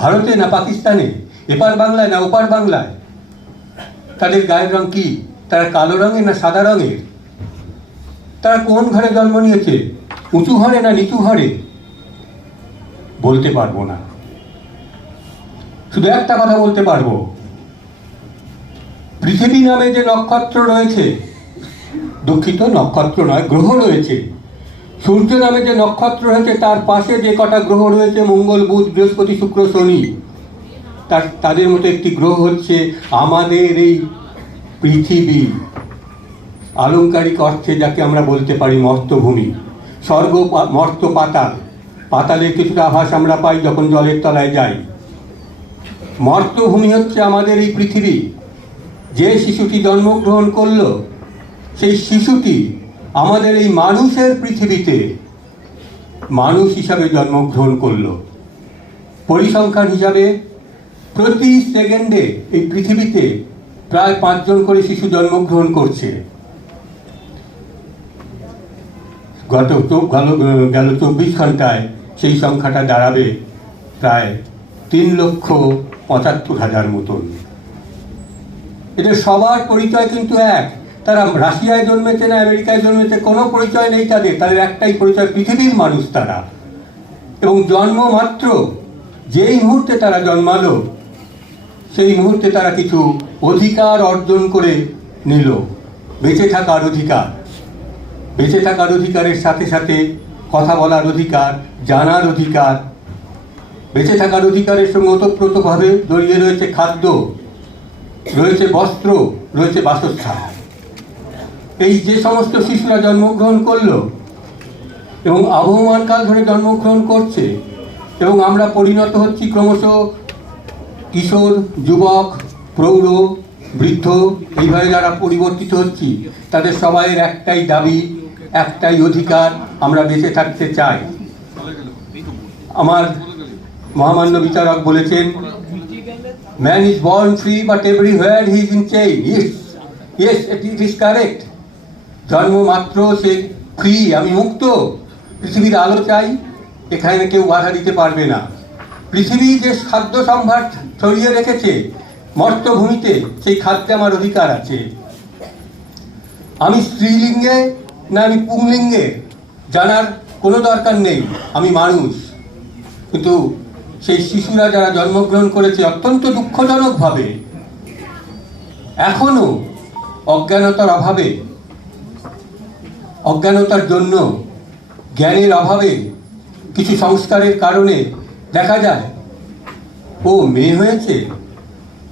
ভারতে না পাকিস্তানে? এপার বাংলায় না ওপার বাংলায়? তাদের গায়ের রং কি? তারা কালো রঙের না সাদা রঙের? তারা কোন ঘরে জন্ম নিয়েছে? উঁচু ঘরে না নিচু ঘরে? বলতে পারবো না। শুধু একটা কথা বলতে পারবো, পৃথিবী নামে যে নক্ষত্র রয়েছে, দুঃখিত, নক্ষত্র নয়, গ্রহ রয়েছে, সূর্য নামে যে নক্ষত্র রয়েছে, তার পাশে যে কটা গ্রহ রয়েছে, মঙ্গল, বুধ, বৃহস্পতি, শুক্র, শনি, তাদের মতো একটি গ্রহ হচ্ছে আমাদের এই পৃথিবী। আলংকারিক অর্থে যাকে আমরা বলতে পারি মর্তভূমি। স্বর্গ, মর্ত, পাতাল। পাতালের কিছুটা আভাস আমরা পাই যখন জলের তলায় যাই। মর্তভূমি হচ্ছে আমাদের এই পৃথিবী। যে শিশুটি জন্মগ্রহণ করলো, সেই শিশুটি আমাদের এই মানুষের পৃথিবীতে মানুষ হিসাবে জন্মগ্রহণ করলো। পরিসংখ্যান হিসাবে প্রতি সেকেন্ডে এই পৃথিবীতে প্রায় 5 জন করে শিশু জন্মগ্রহণ করছে। গেল 24 ঘন্টায় সেই সংখ্যাটা দাঁড়াবে প্রায় 3,75,000 মতন। এদের সবার পরিচয় কিন্তু এক। তারা রাশিয়ায় জন্মেছে না আমেরিকায় জন্মেছে, কোনো পরিচয় নেই তাদের। তাদের একটাই পরিচয়, পৃথিবীর মানুষ তারা। এবং জন্ম মাত্র যেই মুহূর্তে তারা জন্মালো, সেই মুহূর্তে তারা কিছু অধিকার অর্জন করে নিল। বেঁচে থাকার অধিকার। বেঁচে থাকার অধিকারের সাথে সাথে কথা বলার অধিকার, জানার অধিকার। বেঁচে থাকার অধিকারের সঙ্গে ওতপ্রোতভাবে জড়িয়ে রয়েছে খাদ্য, রয়েছে বস্ত্র, রয়েছে বাসস্থান। এই যে সমস্ত শিশুরা জন্মগ্রহণ করলো এবং আবহমান কাল ধরে জন্মগ্রহণ করছে, এবং আমরা পরিণত হচ্ছি ক্রমশ কিশোর, যুবক, প্রৌঢ়, বৃদ্ধ, এইভাবে যারা পরিবর্তিত হচ্ছি, তাদের সবাইয়ের একটাই দাবি, একটাই অধিকার, আমরা বেঁচে থাকতে চাই। আমার মহামান্য বিচারক বলেছেন, man is born free but everywhere he is in chain. Yes, it is correct. জন্ম মাত্র সে ফ্রি, আমি মুক্ত। পৃথিবীর আলো চাই, এখানে কেউ বাধা দিতে পারবে না। পৃথিবী যে খাদ্য সম্ভার ছড়িয়ে রেখেছে মর্তভূমিতে, সেই খাদ্যে আমার অধিকার আছে। আমি স্ত্রীলিঙ্গে না আমি পুংলিঙ্গে জানার কোনো দরকার নেই, আমি মানুষ। কিন্তু সেই শিশুরা যারা জন্মগ্রহণ করেছে অত্যন্ত দুঃখজনকভাবে, এখনো অজ্ঞানতার অভাবে, অজ্ঞানতার জন্য, জ্ঞানের অভাবে, কিছু সংস্কারের কারণে দেখা যায় ও মেয়ে হয়েছে,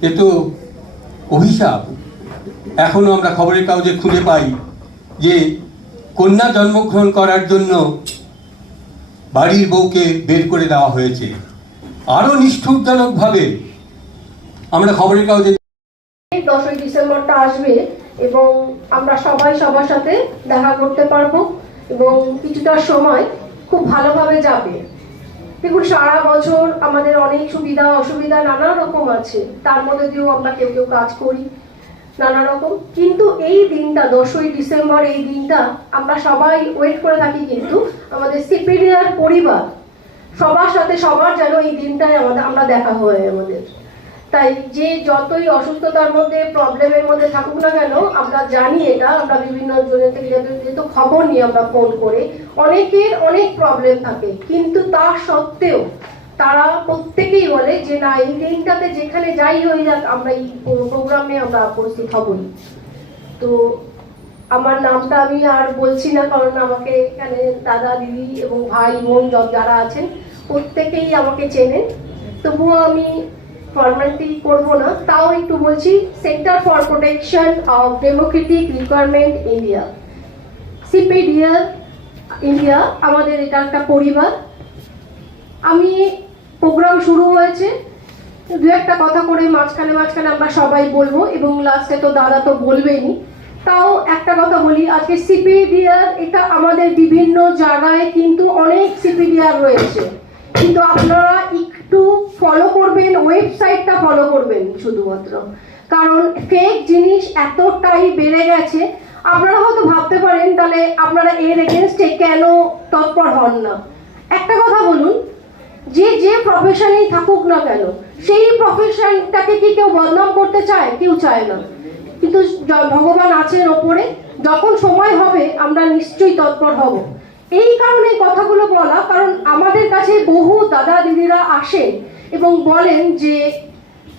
এ তো অভিশাপ। এখনো আমরা খবরের কাগজে খুঁজে পাই যে কন্যা জন্মগ্রহণ করার জন্য বাড়ির বউকে বের করে দেওয়া হয়েছে। আরো নিষ্ঠুরজনকভাবে আমরা খবরের কাগজে 10ই ডিসেম্বরটা আসবে এবং আমরা সবাই সবার সাথে দেখা করতে পারবো এবং কিছুটা সময় খুব ভালোভাবে যাবে। দেখুন, সারা বছর আমাদের অনেক সুবিধা অসুবিধা নানা রকম আছে, তার মধ্যে দিয়েও আমরা কেউ কেউ কাজ করি নানা রকম। কিন্তু এই দিনটা 10ই ডিসেম্বর, এই দিনটা আমরা সবাই ওয়েট করে থাকি। কিন্তু আমাদের সিপিডিআর পরিবার সবার সাথে সবার যেন এই দিনটায় আমরা দেখা হয় আমাদের। তাই যে যতই অসুস্থতার মধ্যে, প্রবলেমের মধ্যে থাকুক না কেন, আমরা জানি এটা, আমরা বিভিন্ন জনের থেকে যেহেতু খবর নিই আমরা ফোন করে, অনেকের অনেক প্রবলেম থাকে, কিন্তু তা সত্ত্বেও তারা প্রত্যেকেই বলে যে না, এই দিনটাতে যেখানে যাই হয়ে যাক আমরা এই প্রোগ্রামে আমরা উপস্থিত হবই। তো আমার নামটা আমি আর বলছি না, কারণ আমাকে এখানে দাদা দিদি এবং ভাই বোন যারা আছেন প্রত্যেকেই আমাকে চেনেন। তবুও আমি ফর্মালিটি করব না, তাও একটু বলছি। Centre for protection of Democratic requirement India, CPDR India, আমাদের এটা একটা পরিবার। আমি প্রোগ্রাম শুরু হয়েছে, দু একটা কথা করে মাঝখানে আমরা সবাই বলবো, এবং লাস্টে তো দাদা তো বলবেনই। তাও একটা কথা বলি, আজকে সিপিডিআর এটা আমাদের বিভিন্ন জায়গায় কিন্তু অনেক সিপিডিআর রয়েছে, কিন্তু আপনারা একটু ফলো করবেন, ওয়েবসাইটটা ফলো করবেন শুধুমাত্র, কারণ ফেক জিনিস এতটাই বেড়ে গেছে। আপনারা হয়তো ভাবতে পারেন তাহলে আপনারা এর এগেনস্টে কেন তৎপর হন না। একটা কথা বলুন, যে প্রফেশনেই থাকুক না কেন, সেই প্রফেশনটাকে কি কেউ বদনাম করতে চায়? কেউ চায় না, কিন্তু ভগবান আছেন ওপরে, যখন সময় হবে আমরা নিশ্চয়ই তৎপর হব। এই কারণে কথাগুলো বলা, কারণ আমাদের কাছে বহু দাদা দিদিরা আসেন এবং বলেন যে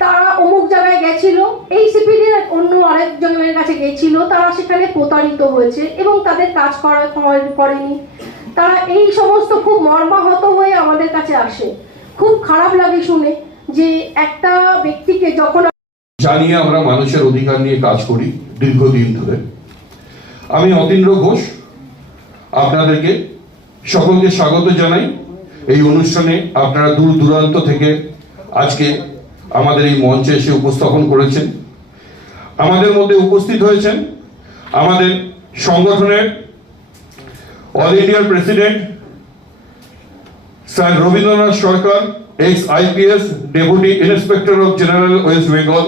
তারা অমুক জায়গায় গেছিল, এই সিপিডির অন্য আরেকজনের কাছে গেছিল, তারা সেখানে প্রতারিত হয়েছে এবং তাদের কাজ করেনি। তারা এই সমস্ত খুব মর্মাহত হয়ে আমাদের কাছে আসে। খুব খারাপ লাগে শুনে যে একটা ব্যক্তিকে যখন জানিয়ে আমরা মানুষের অধিকার নিয়ে কাজ করি দীর্ঘদিন ধরে। আমি অতীন্দ্র ঘোষ, আপনাদেরকে সকলকে স্বাগত জানাই এই অনুষ্ঠানে। আপনারা দূর দূরান্ত থেকে আজকে আমাদের এই মঞ্চে এসে উপস্থাপন করেছেন। আমাদের মধ্যে উপস্থিত হয়েছেন আমাদের সংগঠনের অল ইন্ডিয়ার president sir Rabindranath Sarkar, x IPS deputy inspector of general West Bengal,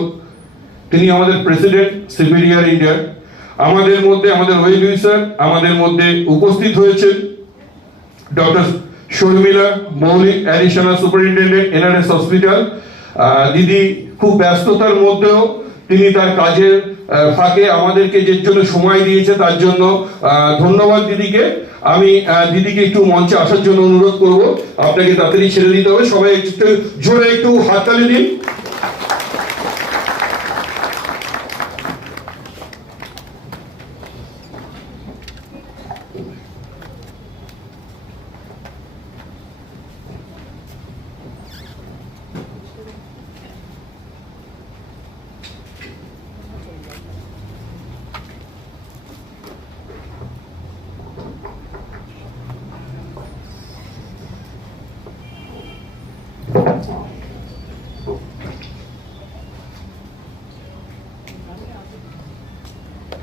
তিনি আমাদের প্রেসিডেন্ট সিপিডিআর ইন্ডিয়ার। আমাদের মধ্যে আমাদের ওয়েলবি স্যার, আমাদের মধ্যে উপস্থিত হয়েছেন ডক্টর শর্মিলা মৌলিক, অ্যাডিশনাল সুপারিনটেন্ডেন্ট এনআরএস হসপিটাল। দিদি খুব ব্যস্ততার মধ্যেও তিনি তার কাজের ফাঁকে আমাদেরকে যে জন্য সময় দিয়েছে তার জন্য ধন্যবাদ দিদিকে। আমি দিদিকে একটু মঞ্চে আসার জন্য অনুরোধ করব। আপনাকে তাড়াতাড়ি ছেড়ে দিতে হবে, সবাই একটু জোরে একটু হাততালি দিন।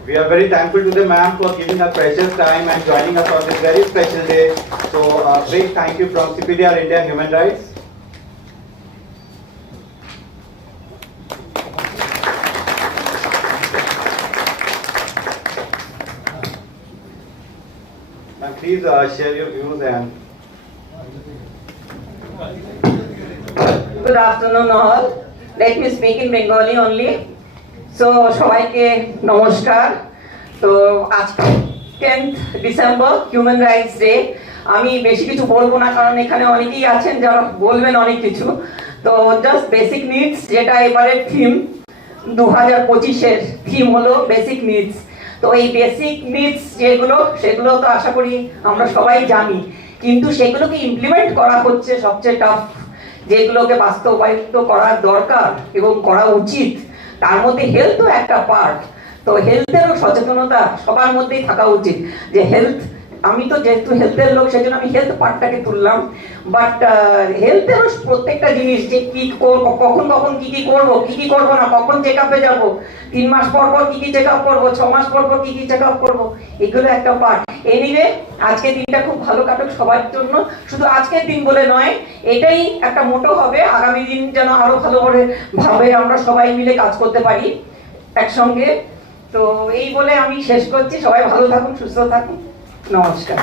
We are very thankful to the ma'am for giving her precious time and joining us on this very special day. So a big thank you from CPDR India Human Rights. Ma'am, please share your views and. Good afternoon all. Let me speak in Bengali only. So সবাইকে নমস্কার। তো আজ 10th December human rights day. আমি বেশি কিছু বলবো না, কারণ এখানে অনেকেই আছেন যারা বলবেন অনেক কিছু। তো জাস্ট বেসিক নিডস, যেটা এবারের থিম 2025-এর থিম হলো বেসিক নিডস। তো এই বেসিক নিডস যেগুলো, সেগুলো তো আশা করি আমরা সবাই জানি, কিন্তু সেগুলোকে ইমপ্লিমেন্ট করা হচ্ছে সবচেয়ে টাফ। যেগুলোকে বাস্তবায়িত করার দরকার এবং করা উচিত, তার মধ্যে হেলথও একটা পার্ট। তো হেলথেরও সচেতনতা সবার মধ্যেই থাকা উচিত যে হেলথ, আমি তো যেহেতু হেলথের লোক সেজন্য আমি হেলথ পার্টটাকে তুললাম, বাট হেলথেরও প্রত্যেকটা জিনিস যে কি করবো, কখন কখন কি কি করবো, কি কি করবো না, কখন চেক আপে যাবো, 3 মাস পর পর কি কি চেক আপ করবো, 6 মাস পর পর কি কি চেক আপ করবো, এগুলো একটা পার্ট। এনিওয়ে আজকের দিনটা খুব ভালো কাটুক সবার জন্য, শুধু আজকের দিন বলে নয়, এটাই একটা মোটো হবে আগামী দিন যেন আরো ভালো করে ভাবে আমরা সবাই মিলে কাজ করতে পারি একসঙ্গে। তো এই বলে আমি শেষ করছি। সবাই ভালো থাকুন, সুস্থ থাকুন, নমস্কার।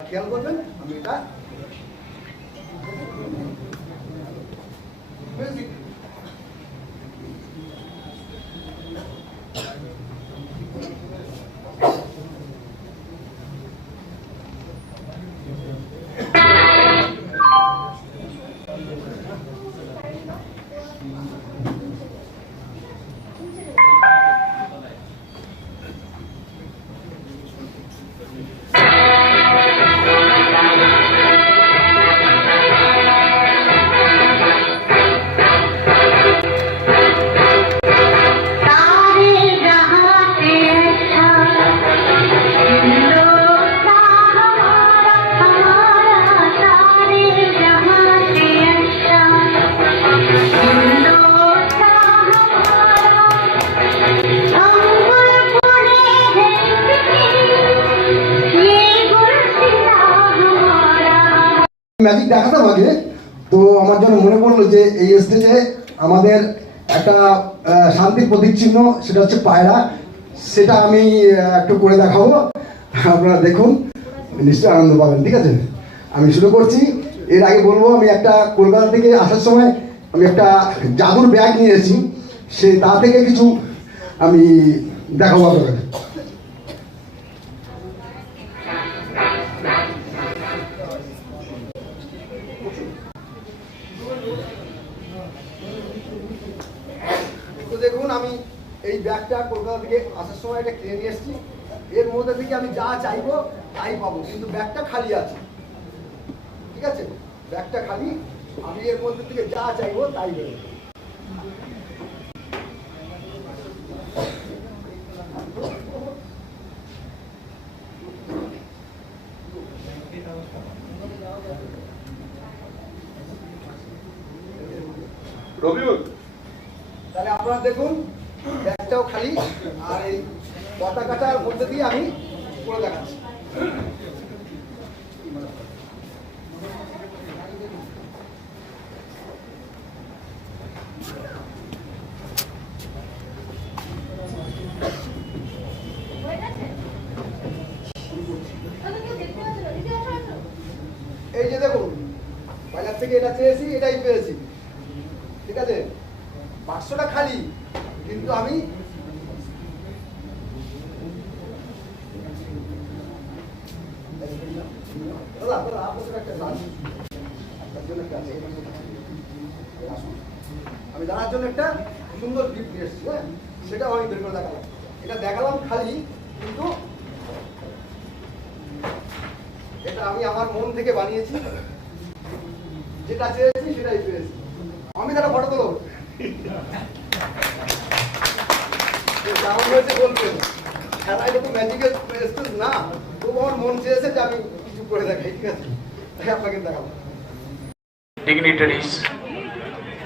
খেয়াল করবেন আমি এটা ম্যাজিক দেখাতাম আগে, তো আমার জন্য মনে পড়লো যে এই স্টেজে আমাদের একটা শান্তির প্রতীক চিহ্ন, সেটা হচ্ছে পায়রা। সেটা আমি একটু করে দেখাবো, আপনারা দেখুন, নিশ্চয়ই আনন্দ পাবেন। ঠিক আছে, আমি শুরু করছি। এর আগে বলবো, আমি একটা কলকাতা থেকে আসার সময় আমি একটা জাদুর ব্যাগ নিয়ে এসেছি, সে তা থেকে কিছু আমি দেখাবো আপনাদের। তো দেখুন, আমি এই ব্যাগটা কলকাতা থেকে আসার সময় এটা কিনে নিয়ে এসেছি। এর মধ্যে থেকে আমি যা চাইবো তাই পাবো, কিন্তু ব্যাগটা খালি আছে। ঠিক আছে, ব্যাগটা খালি, আমি এর মধ্যে থেকে যা চাইবো তাই দেবো। রবিউল, তাহলে আপনারা দেখুন, ব্যাগটাও খালি, আর এই পতাকাটার মধ্যে দিয়ে আমি করে দেখাচ্ছি। এই যে দেখুন, বাজার থেকে এটা চেয়েছি, এটাই পেয়েছি। ঠিক আছে, বাক্সটা খালি, কিন্তু আমি আমি দাঁড়ার জন্য একটা সুন্দর গিফট নিয়ে এসেছি। হ্যাঁ, সেটাও আমি বের করে দেখালাম। এটা দেখালাম খালি, কিন্তু এটা আমি আমার মন থেকে বানিয়েছি, যেটা চেয়েছি সেটাই পেয়েছি। আমি তারা ফটো তোলো কেমন হয়েছে বলবেন। খেলায় তো ম্যাজিকের স্টেজ না, তবু আমার মন চেয়েছে যে আমি কিছু করে দেখাই। ঠিক আছে, তাই আপনাকে দেখাবো। ডিগনিটারিজ,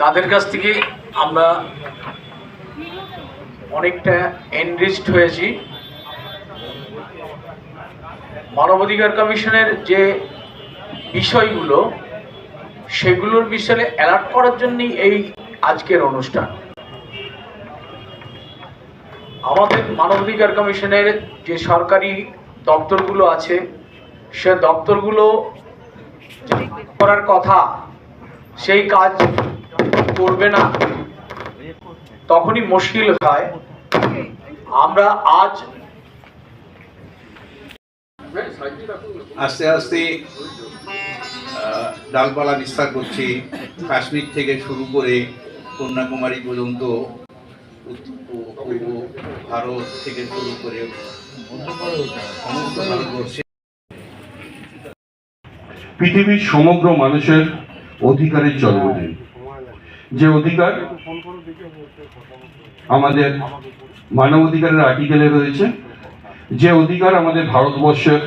তাদের কাছ থেকে আমরা অনেকটা এনরিচড হয়েছি। মানবাধিকার কমিশনের যে বিষয়গুলো, সেগুলোর বিষয়ে অ্যালার্ট করার জন্যই এই আজকের অনুষ্ঠান। আমাদের মানবাধিকার কমিশনের যে সরকারি দপ্তরগুলো আছে, সে দপ্তরগুলো করার কথা, সেই কাজ করবে না, তখনই মুশকিল হয়। আমরা আজ আস্তে আস্তে ডালপালা বিস্তার করছি। কাশ্মীর থেকে শুরু করে কন্যাকুমারী পর্যন্ত, পূর্ব ভারত থেকে শুরু করে সমস্ত ভারতবর্ষে পৃথিবীর সমগ্র মানুষের অধিকারের জন্মদিন। যে অধিকার আমাদের মানবাধিকারের আর্টিকেলে রয়েছে, যে অধিকার আমাদের ভারতবর্ষের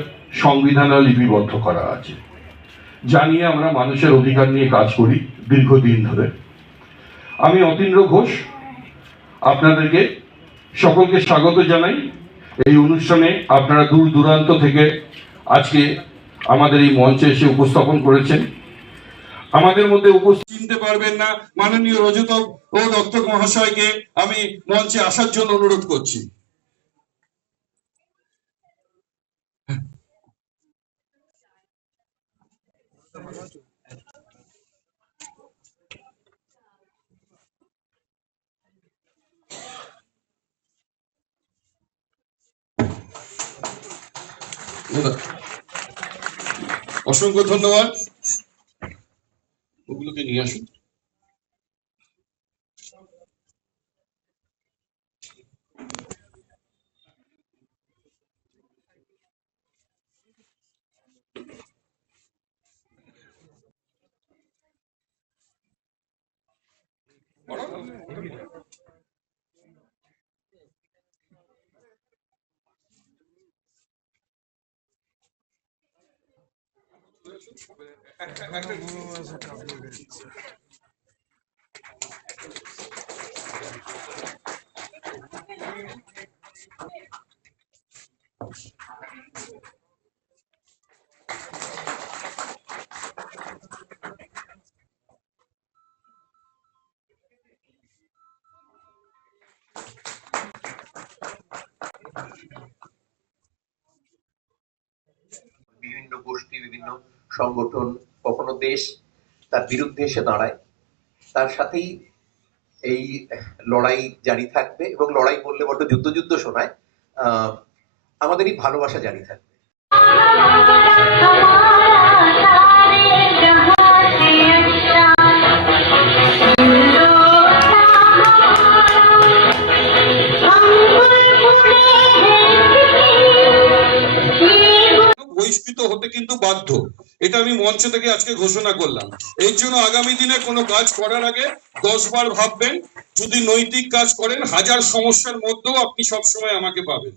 সংবিধানে লিপিবদ্ধ করা আছে, জানিয়ে আমরা মানুষের অধিকার নিয়ে কাজ করি দীর্ঘদিন ধরে। আমি অতীন্দ্র ঘোষ, আপনাদেরকে সকলকে স্বাগত জানাই এই অনুষ্ঠানে। আপনারা দূর দূরান্ত থেকে আজকে আমাদের এই মঞ্চে এসে উপস্থাপন করেছেন। আমাদের মধ্যে উপস্থিত চিনতে পারবেন না মাননীয় রজত ও দত্তক মহাশয়কে আমি মঞ্চে আসার জন্য অনুরোধ করছি। অসংখ্য ধন্যবাদ। ওগুলোকে নিয়ে আসুন। গোষ্ঠী, বিভিন্ন সংগঠন, কখনো দেশ তার বিরুদ্ধে এসে দাঁড়ায়, তার সাথেই এই লড়াই জারি থাকবে এবং লড়াই বললে বড্ড যুদ্ধ যুদ্ধ শোনায়। আমাদের এই ভালোবাসা জারি থাকবে। বহিষ্কৃত হতে কিন্তু বাধ্য, এটা আমি মঞ্চ থেকে আজকে ঘোষণা করলাম। এই জন্য আগামী দিনে কোনো কাজ করার আগে 10 বার ভাববেন। যদি নৈতিক কাজ করেন, হাজার সমস্যার মধ্যেও আপনি সবসময় আমাকে পাবেন।